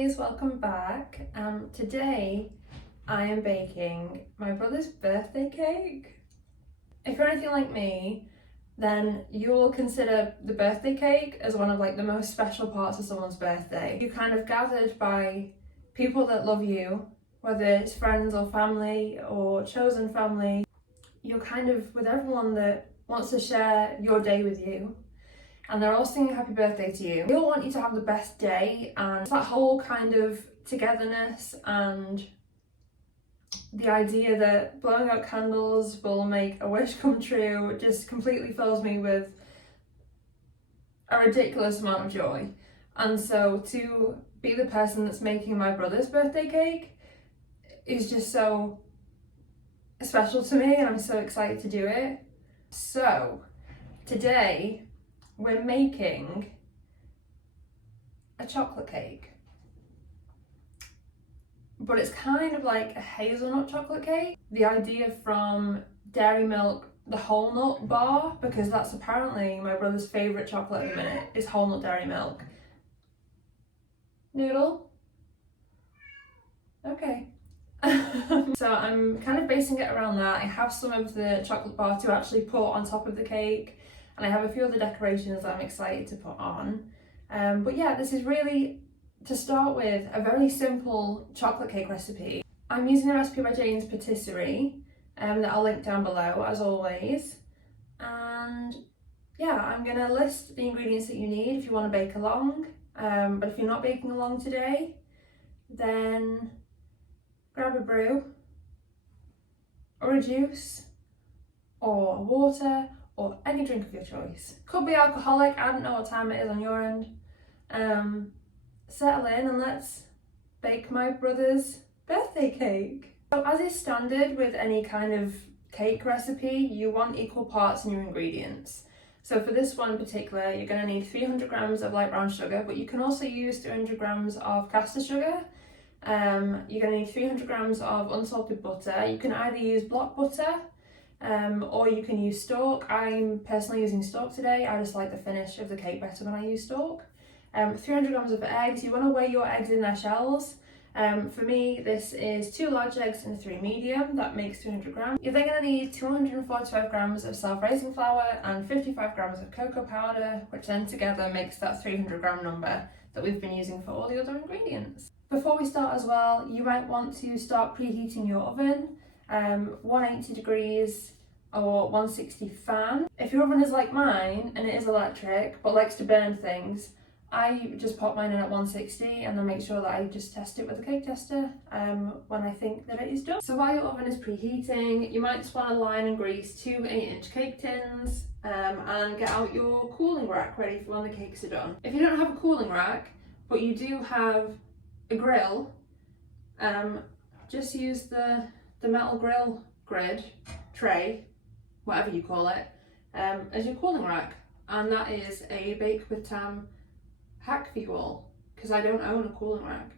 guys, welcome back. Today I am baking my brother's birthday cake. If you're anything like me, then you will consider the birthday cake as one of the most special parts of someone's birthday. You're kind of gathered by people that love you, whether it's friends or family or chosen family. You're kind of with everyone that wants to share your day with you. And they're all singing happy birthday to you. They all want you to have the best day, and that whole kind of togetherness and the idea that blowing out candles will make a wish come true just completely fills me with a ridiculous amount of joy. And so to be the person that's making my brother's birthday cake is just so special to me, and I'm so excited to do it. So today we're making a chocolate cake, but it's kind of like a hazelnut chocolate cake. The idea from Dairy Milk, the whole nut bar, because that's apparently my brother's favourite chocolate at the minute, is whole nut Dairy Milk. Noodle? Okay. So I'm kind of basing it around that. I have some of the chocolate bar to actually put on top of the cake, and I have a few other decorations that I'm excited to put on. But yeah, this is really, to start with, a very simple chocolate cake recipe. I'm using a recipe by Jane's Patisserie that I'll link down below as always. And yeah, I'm gonna list the ingredients that you need if you want to bake along. But if you're not baking along today, then grab a brew or a juice or water or any drink of your choice. Could be alcoholic, I don't know what time it is on your end. Settle in and let's bake my brother's birthday cake. So as is standard with any kind of cake recipe, you want equal parts in your ingredients. So for this one in particular, you're going to need 300 grams of light brown sugar, but you can also use 300 grams of caster sugar. You're going to need 300 grams of unsalted butter. You can either use block butter or you can use stork. I'm personally using stork today. I just like the finish of the cake better when I use stork. 300 grams of eggs. You want to weigh your eggs in their shells. For me, this is 2 large eggs and 3 medium. That makes 300 grams. You're then going to need 245 grams of self-raising flour and 55 grams of cocoa powder, which then together makes that 300 gram number that we've been using for all the other ingredients. Before we start as well, you might want to start preheating your oven. 180 degrees or 160 fan. If your oven is like mine and it is electric but likes to burn things, I just pop mine in at 160 and then make sure that I just test it with a cake tester when I think that it is done. So while your oven is preheating, you might just want to line and grease 2 8-inch cake tins and get out your cooling rack ready for when the cakes are done. If you don't have a cooling rack but you do have a grill, just use the metal grill grid, tray, whatever you call it, as your cooling rack. And that is a Bake with Tam hack for you all, because I don't own a cooling rack.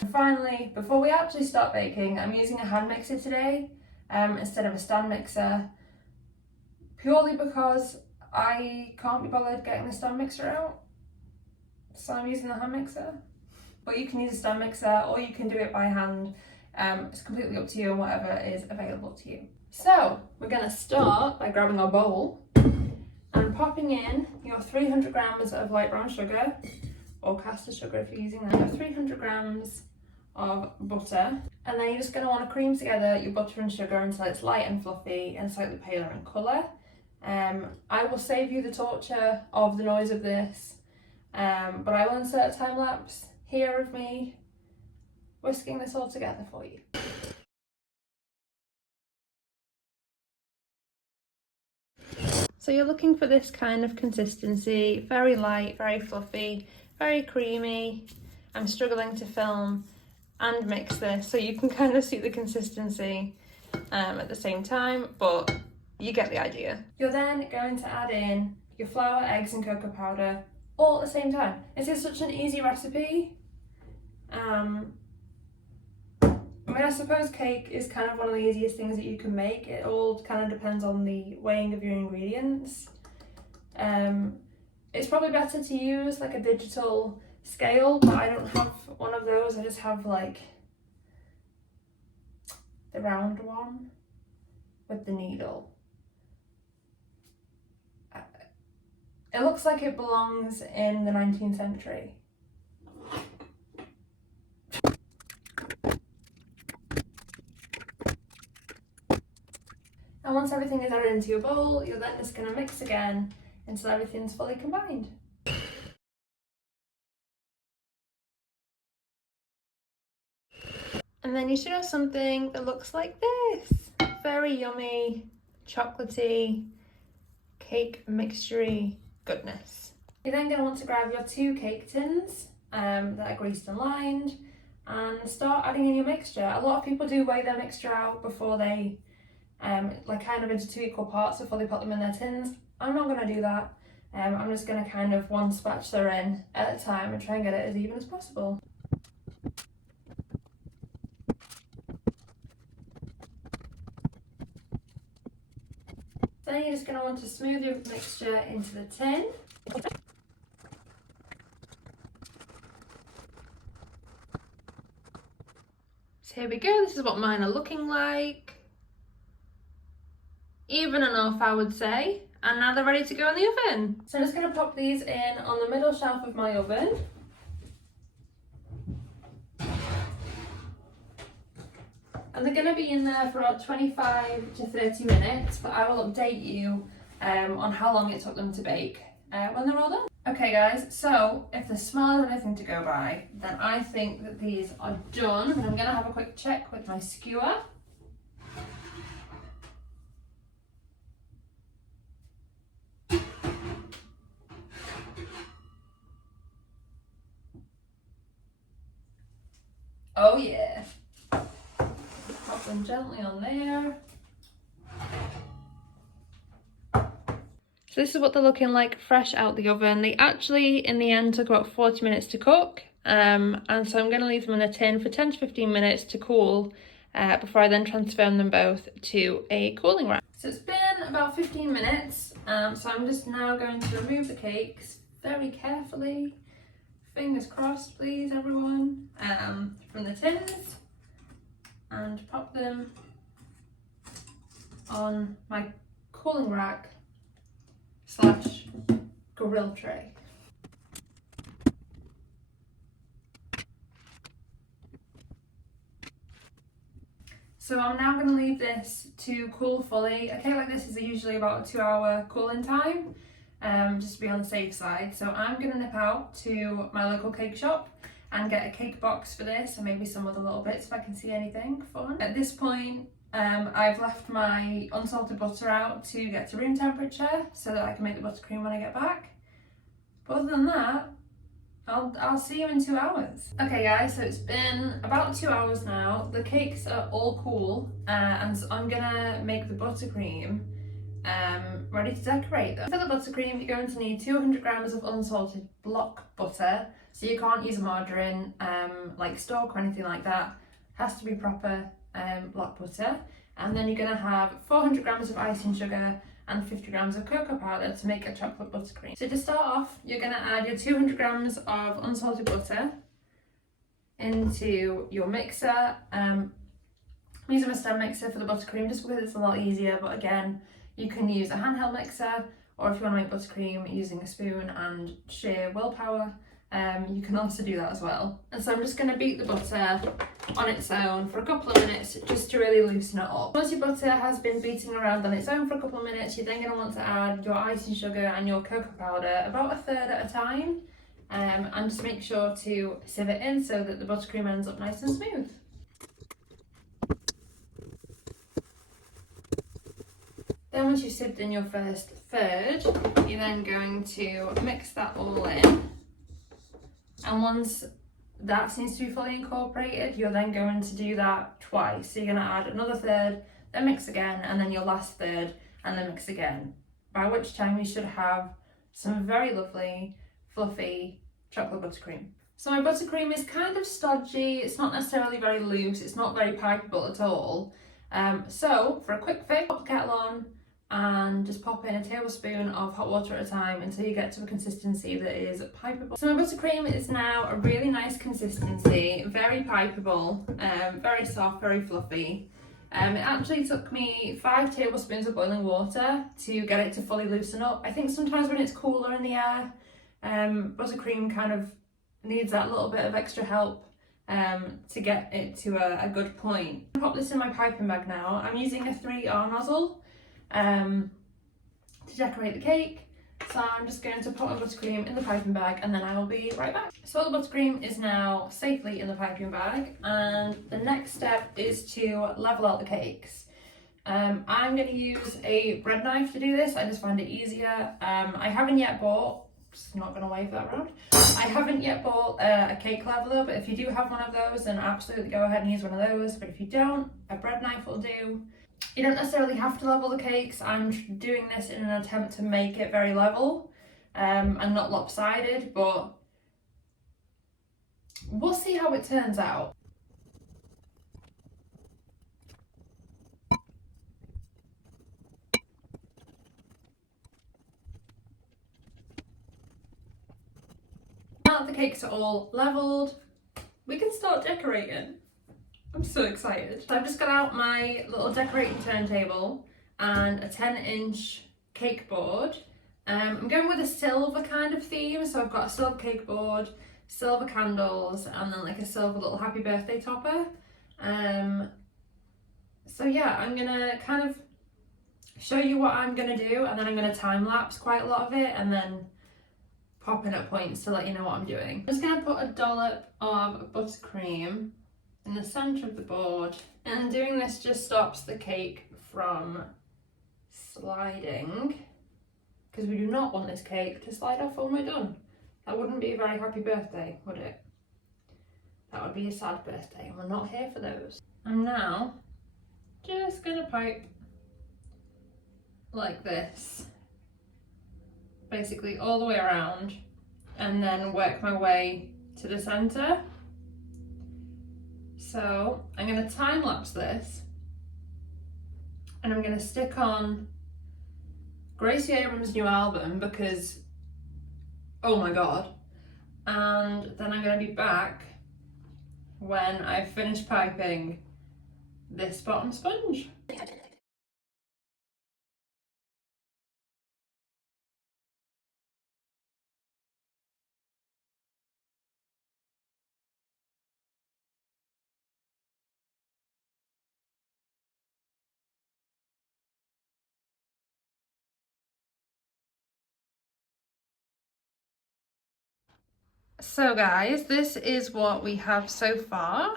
And finally, before we actually start baking, I'm using a hand mixer today instead of a stand mixer, purely because I can't be bothered getting the stand mixer out. So I'm using the hand mixer. But you can use a stand mixer or you can do it by hand. It's completely up to you and whatever is available to you. So we're going to start by grabbing our bowl and popping in your 300 grams of light brown sugar, or caster sugar if you're using that. You have 300 grams of butter, and then you're just going to want to cream together your butter and sugar until it's light and fluffy and slightly paler in colour. I will save you the torture of the noise of this, but I will insert a time lapse here of me whisking this all together for you. So you're looking for this kind of consistency, very light, very fluffy, very creamy. I'm struggling to film and mix this so you can kind of see the consistency at the same time, but you get the idea. You're then going to add in your flour, eggs and cocoa powder all at the same time. This is such an easy recipe. I mean, I suppose cake is kind of one of the easiest things that you can make. It all kind of depends on the weighing of your ingredients. It's probably better to use like a digital scale, but I don't have one of those. I just have like the round one with the needle. It looks like it belongs in the 19th century. And once everything is added into your bowl, you're then just going to mix again until everything's fully combined. And then you should have something that looks like this. Very yummy, chocolatey, cake mixture-y goodness. You're then going to want to grab your 2 cake tins that are greased and lined and start adding in your mixture. A lot of people do weigh their mixture out before they, like kind of into 2 equal parts before they put them in their tins. I'm not going to do that. I'm just going to kind of one spatula in at a time and try and get it as even as possible. Then you're just going to want to smooth your mixture into the tin. So here we go, this is what mine are looking like. Even enough, I would say. And now they're ready to go in the oven. So I'm just going to pop these in on the middle shelf of my oven. And they're going to be in there for about 25 to 30 minutes, but I will update you on how long it took them to bake when they're all done. Okay guys, so if the smell is anything to go by, then I think that these are done. And I'm going to have a quick check with my skewer. Oh yeah. Pop them gently on there. So this is what they're looking like fresh out the oven. They actually, in the end, took about 40 minutes to cook. And so I'm going to leave them in a tin for 10 to 15 minutes to cool before I then transfer them both to a cooling rack. So it's been about 15 minutes. So I'm just now going to remove the cakes very carefully. Fingers crossed, please, everyone, from the tins and pop them on my cooling rack / grill tray. So I'm now going to leave this to cool fully. A cake like this is usually about a 2-hour cooling time, just to be on the safe side. So I'm going to nip out to my local cake shop and get a cake box for this and maybe some other little bits if I can see anything fun. At this point, I've left my unsalted butter out to get to room temperature so that I can make the buttercream when I get back. But other than that, I'll see you in 2 hours. Okay guys, so it's been about 2 hours now. The cakes are all cool and so I'm gonna make the buttercream ready to decorate them. For the buttercream, you're going to need 200 grams of unsalted block butter. So you can't use margarine like stock or anything like that. It has to be proper block butter. And then you're going to have 400 grams of icing sugar and 50 grams of cocoa powder to make a chocolate buttercream. So to start off, you're going to add your 200 grams of unsalted butter into your mixer. I'm using a stand mixer for the buttercream just because it's a lot easier, but again, you can use a handheld mixer, or if you want to make buttercream using a spoon and sheer willpower, you can also do that as well. And so I'm just going to beat the butter on its own for a couple of minutes just to really loosen it up. Once your butter has been beating around on its own for a couple of minutes, you're then going to want to add your icing sugar and your cocoa powder about a third at a time, and just make sure to sieve it in so that the buttercream ends up nice and smooth. Then once you've sieved in your first third, you're then going to mix that all in. And once that seems to be fully incorporated, you're then going to do that twice. So you're going to add another third, then mix again, and then your last third, and then mix again. By which time you should have some very lovely, fluffy chocolate buttercream. So my buttercream is kind of stodgy, it's not necessarily very loose, it's not very pipeable at all. So for a quick fix, pop the kettle on, and just pop in a tablespoon of hot water at a time until you get to a consistency that is pipeable. So my buttercream is now a really nice consistency, very pipeable, very soft, very fluffy. It actually took me 5 tablespoons of boiling water to get it to fully loosen up. I think sometimes when it's cooler in the air, buttercream kind of needs that little bit of extra help to get it to a good point. Pop this in my piping bag now. I'm using a 3R nozzle to decorate the cake. So I'm just going to put my buttercream in the piping bag and then I will be right back. So all the buttercream is now safely in the piping bag, and the next step is to level out the cakes. I'm going to use a bread knife to do this. I just find it easier. I haven't yet bought, just not going to wave that around. I haven't yet bought a cake leveler, but if you do have one of those, then absolutely go ahead and use one of those. But if you don't, a bread knife will do. You don't necessarily have to level the cakes. I'm doing this in an attempt to make it very level and not lopsided, but we'll see how it turns out. Now that the cakes are all leveled, we can start decorating. I'm so excited. So I've just got out my little decorating turntable and a 10-inch cake board. I'm going with a silver kind of theme, so I've got a silver cake board, silver candles, and then like a silver little happy birthday topper. So yeah, I'm gonna kind of show you what I'm gonna do, and then I'm gonna time lapse quite a lot of it, and then pop in at points to let you know what I'm doing. I'm just gonna put a dollop of buttercream in the center of the board, and doing this just stops the cake from sliding, because we do not want this cake to slide off when we're done. That wouldn't be a very happy birthday, would it? That would be a sad birthday, and we're not here for those. I'm now just gonna pipe like this, basically all the way around, and then work my way to the center. So I'm going to time lapse this, and I'm going to stick on Gracie Abrams' new album because, oh my god, and then I'm going to be back when I've finished piping this bottom sponge. So guys, this is what we have so far.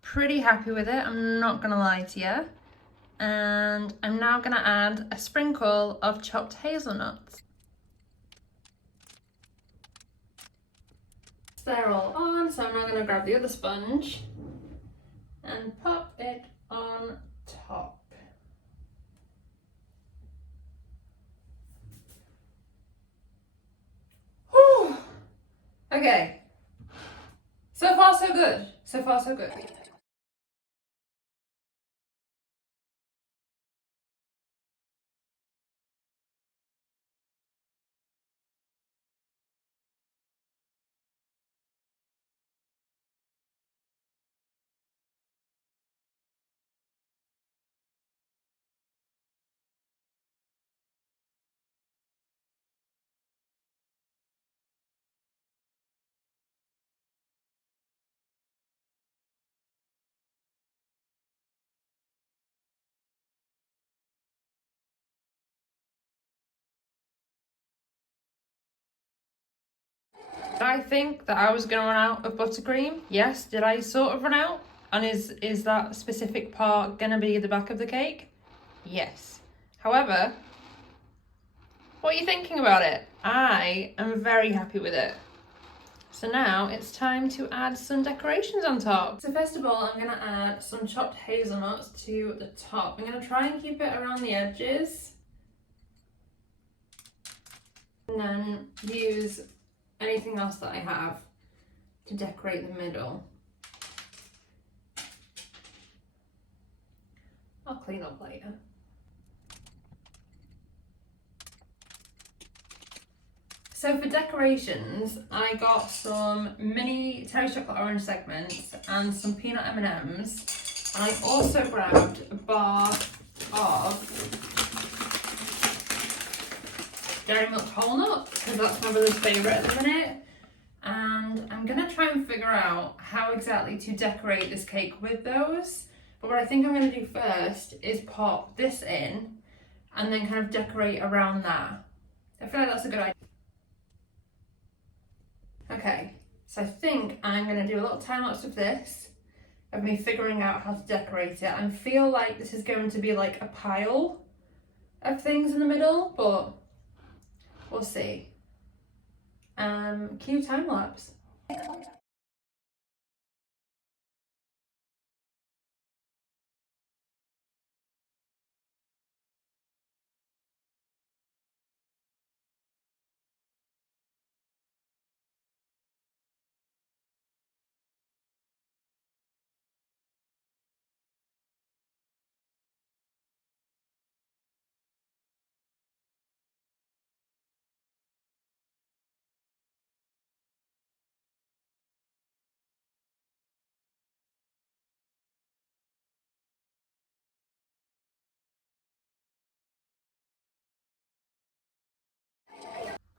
Pretty happy with it, I'm not gonna lie to you. And I'm now gonna add a sprinkle of chopped hazelnuts. They're all on, so I'm now gonna grab the other sponge and pop it on top. Whew. Okay, so far so good. So far so good. Did I think that I was going to run out of buttercream? Yes. Did I sort of run out? And is that specific part going to be the back of the cake? Yes. However, what are you thinking about it? I am very happy with it. So now it's time to add some decorations on top. So first of all, I'm going to add some chopped hazelnuts to the top. I'm going to try and keep it around the edges. And then use anything else that I have to decorate the middle. I'll clean up later. So for decorations, I got some mini Terry Chocolate Orange segments and some peanut M&Ms. And I also grabbed a bar of Dairy Milk Whole Nut, because that's my brother's favourite at the minute. And I'm going to try and figure out how exactly to decorate this cake with those. But what I think I'm going to do first is pop this in and then kind of decorate around that. I feel like that's a good idea. Okay, so I think I'm going to do a little time lapse of this, of me figuring out how to decorate it. I feel like this is going to be like a pile of things in the middle, but we'll see. Cue time lapse.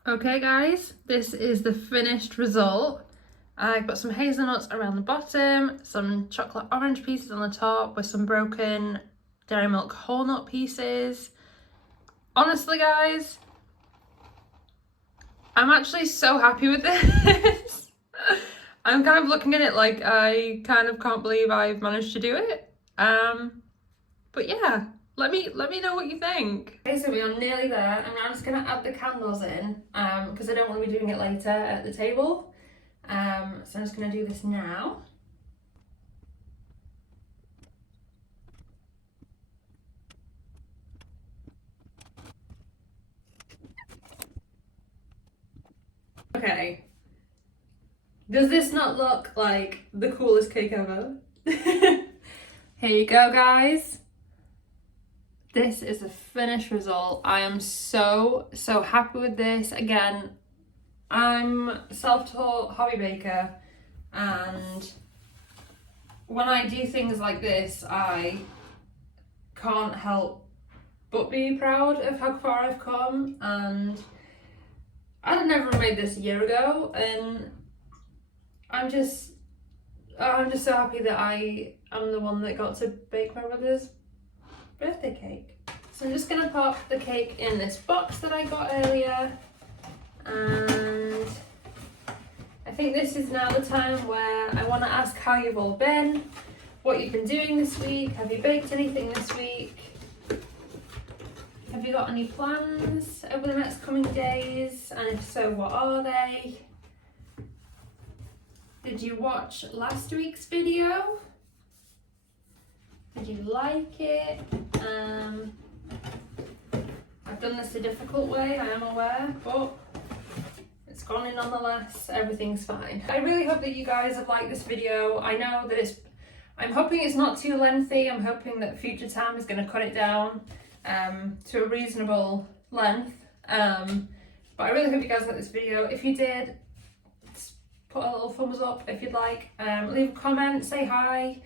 Okay guys, this is the finished result. I've got some hazelnuts around the bottom, some chocolate orange pieces on the top with some broken Dairy Milk Whole Nut pieces. Honestly guys, I'm actually so happy with this. I'm kind of looking at it like I kind of can't believe I've managed to do it. But yeah, let me know what you think. Okay, so we are nearly there. I'm now just gonna add the candles in because I don't want to be doing it later at the table. So I'm just gonna do this now. Okay. Does this not look like the coolest cake ever? Here you go, guys. This is the finished result. I am so happy with this. Again, I'm a self-taught hobby baker, and when I do things like this, I can't help but be proud of how far I've come. And I'd have never made this a year ago, and I'm just so happy that I am the one that got to bake my brother's birthday cake. So I'm just gonna pop the cake in this box that I got earlier, and I think this is now the time where I want to ask how you've all been, what you've been doing this week. Have you baked anything this week? Have you got any plans over the next coming days? And if so, what are they? Did you watch last week's video? Did you like it? I've done this a difficult way, I am aware, but it's gone in nonetheless. Everything's fine. I really hope that you guys have liked this video. I know that I'm hoping it's not too lengthy. I'm hoping that Future Time is going to cut it down to a reasonable length. But I really hope you guys liked this video. If you did, put a little thumbs up if you'd like. Leave a comment, say hi.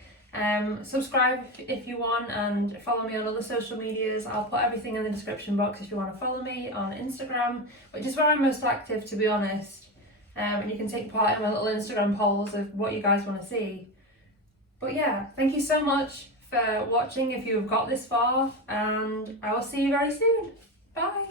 Subscribe if you want, and follow me on other social medias. I'll put everything in the description box if you want to follow me on Instagram, which is where I'm most active, to be honest. And you can take part in my little Instagram polls of what you guys want to see. But yeah, thank you so much for watching if you've got this far, and I will see you very soon. Bye.